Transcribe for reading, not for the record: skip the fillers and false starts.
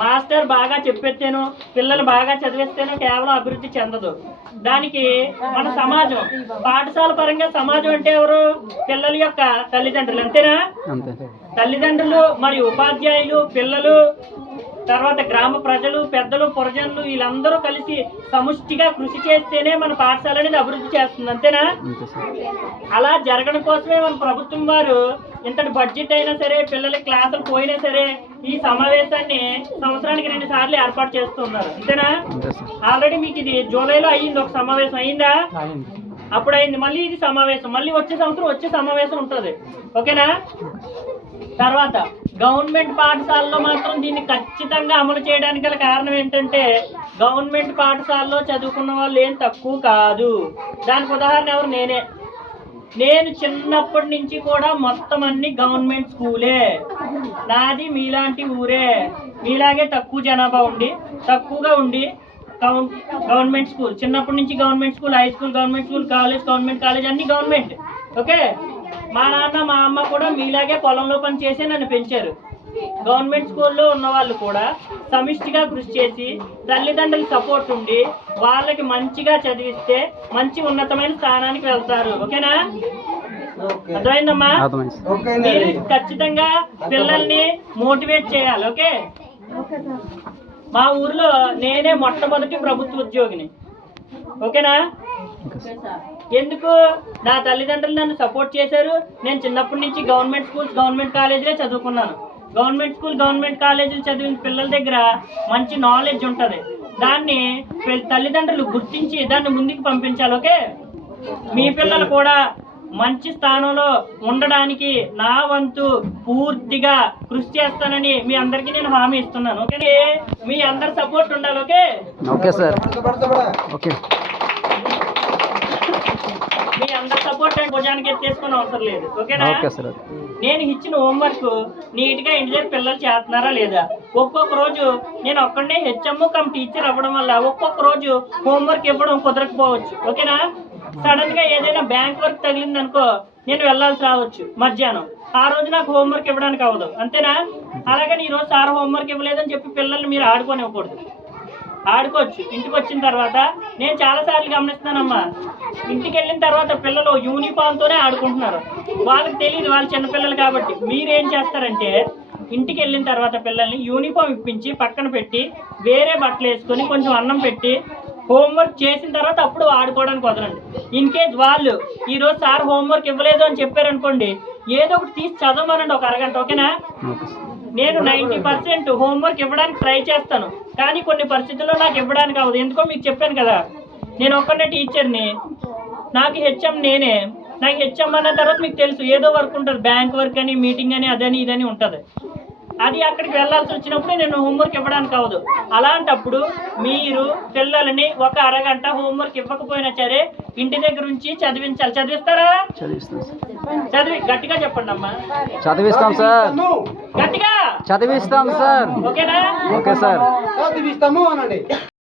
Master బాగా చెప్పేస్తేనో పిల్లలు బాగా చదివేస్తేనో కేవలం అభివృద్ధి చెందదు. దానికి మన సమాజం, పాఠశాల పరంగా సమాజం అంటే ఎవరు? పిల్లల యొక్క తల్లిదండ్రులు, అంతేనా? తల్లిదండ్రులు మరియు ఉపాధ్యాయులు, పిల్లలు, తర్వాత గ్రామ ప్రజలు, పెద్దలు, పురజనులు వీళ్ళందరూ కలిసి సముష్టిగా కృషి చేస్తేనే మన పాఠశాల అనేది అభివృద్ధి చేస్తుంది, అంతేనా? అలా జరగడం కోసమే మన ప్రభుత్వం వారు ఇంతటి బడ్జెట్ అయినా సరే, పిల్లలకి క్లాసులు పోయినా సరే ఈ సమావేశాన్ని సంవత్సరానికి 2 సార్లు ఏర్పాటు చేస్తున్నారు, అంతేనా? ఆల్రెడీ మీకు ఇది జూలైలో అయ్యింది, ఒక సమావేశం అయిందా? అప్పుడు అయింది. మళ్ళీ ఇది సమావేశం, మళ్ళీ వచ్చే సంవత్సరం వచ్చే సమావేశం ఉంటుంది, ఓకేనా? తర్వాత గవర్నమెంట్ పాఠశాలలో మాత్రం దీన్ని ఖచ్చితంగా అమలు చేయడానికి గల కారణం ఏంటంటే, గవర్నమెంట్ పాఠశాలలో చదువుకున్న వాళ్ళు ఏం తక్కువ కాదు. దానికి ఉదాహరణ ఎవరు? నేను చిన్నప్పటి నుంచి కూడా మొత్తం అన్ని గవర్నమెంట్ స్కూలే. నాది మీలాంటి ఊరే, మీలాగే తక్కువ జనాభా ఉండి, తక్కువగా ఉండి గవర్నమెంట్ స్కూల్, చిన్నప్పటి నుంచి government school, high school government school, government college అన్ని గవర్నమెంట్, ఓకే? మా నాన్న మా అమ్మ కూడా మీలాగే పొలంలో పని చేసి నన్ను పెంచారు. గవర్నమెంట్ స్కూల్లో ఉన్న వాళ్ళు కూడా సమిష్టిగా కృషి చేసి తల్లిదండ్రుల సపోర్ట్ ఉండి వాళ్ళకి మంచిగా చదివిస్తే మంచి ఉన్నతమైన స్థానానికి వెళ్తారు, ఓకేనా? అర్థమైందమ్మా? మీరు ఖచ్చితంగా పిల్లల్ని మోటివేట్ చేయాలి, ఓకే? మా ఊర్లో నేనే మొట్టమొదటి ప్రభుత్వ ఉద్యోగిని, ఓకేనా? ఎందుకు? నా తల్లిదండ్రులు నన్ను సపోర్ట్ చేశారు. నేను చిన్నప్పటి నుంచి గవర్నమెంట్ స్కూల్స్, గవర్నమెంట్ కాలేజీలే చదువుకున్నాను. గవర్నమెంట్ స్కూల్, గవర్నమెంట్ కాలేజీలు చదివిన పిల్లల దగ్గర మంచి నాలెడ్జ్ ఉంటుంది. దాన్ని తల్లిదండ్రులు గుర్తించి దాన్ని ముందుకు పంపించాలి, ఓకే? మీ పిల్లలు కూడా మంచి స్థానంలో ఉండడానికి నా వంతు పూర్తిగా కృషి చేస్తానని మీ అందరికీ నేను హామీ ఇస్తున్నాను, ఓకే? మీ అందరి సపోర్ట్ ఉండాలి, ఓకే? Okay sir, okay. మీ అందరి సపోర్ట్ భుజానికి ఎత్తేసుకునే అవసరం లేదు, ఓకేనా? నేను ఇచ్చిన హోంవర్క్ నీట్గా ఇంటి దగ్గర పిల్లలు చేస్తున్నారా లేదా? ఒక్కొక్క రోజు నేను ఒక్కడే హెచ్ఎం కమ్ టీచర్ అవ్వడం వల్ల ఒక్కొక్క రోజు హోంవర్క్ ఇవ్వడం కుదరకపోవచ్చు, ఓకేనా? సడన్ గా ఏదైనా బ్యాంక్ వర్క్ తగిలింది అనుకో, నేను వెళ్ళాల్సి రావచ్చు మధ్యాహ్నం. ఆ రోజు నాకు హోంవర్క్ ఇవ్వడానికి అవ్వదు, అంతేనా? అలాగని ఈ రోజు సార్ హోంవర్క్ ఇవ్వలేదని చెప్పి పిల్లల్ని మీరు ఆడుకోనివ్వకూడదు. ఆడుకోవచ్చు. ఇంటికి వచ్చిన తర్వాత నేను చాలాసార్లు గమనిస్తున్నానమ్మా, ఇంటికి వెళ్ళిన తర్వాత పిల్లలు యూనిఫామ్తోనే ఆడుకుంటున్నారు. వాళ్ళకి తెలియదు, వాళ్ళు చిన్నపిల్లలు కాబట్టి. మీరేం చేస్తారంటే ఇంటికి వెళ్ళిన తర్వాత పిల్లల్ని యూనిఫామ్ ఇప్పించి పక్కన పెట్టి వేరే బట్టలు వేసుకొని కొంచెం అన్నం పెట్టి హోంవర్క్ చేసిన తర్వాత అప్పుడు ఆడుకోవడానికి వదలండి. ఇన్ కేస్ వాళ్ళు ఈరోజు సార్ హోంవర్క్ ఇవ్వలేదు అని చెప్పారనుకోండి, ఏదో ఒకటి తీసి చదవమనండి ఒక అరగంట, ఓకేనా? నేను 90% హోంవర్క్ ఇవ్వడానికి ట్రై చేస్తాను, కానీ కొన్ని పరిస్థితుల్లో నాకు ఇవ్వడానికి అవ్వదు. ఎందుకో మీకు చెప్పాను కదా, నేను ఒక్కడే టీచర్ని, నాకు హెచ్ఎం నేనే. నాకు హెచ్ఎం అన్న తర్వాత మీకు తెలుసు ఏదో వర్క్ ఉంటుంది, బ్యాంక్ వర్క్ అని, మీటింగ్ అని, అదని ఇదని ఉంటుంది. అది అక్కడికి వెళ్ళాల్సి వచ్చినప్పుడు నేను హోంవర్క్ ఇవ్వడానికి అవ్వదు. అలాంటప్పుడు మీరు పిల్లలని ఒక అరగంట హోంవర్క్ ఇవ్వకపోయినా సరే ఇంటి దగ్గర నుంచి చదివించాలి. చదివిస్తారా? చదివి గట్టిగా చెప్పండి అమ్మా. చదివిస్తాం సార్, గట్టిగా చదివిస్తాం సార్, ఓకేనా? ఓకే సార్, చదివిస్తాము అనండి.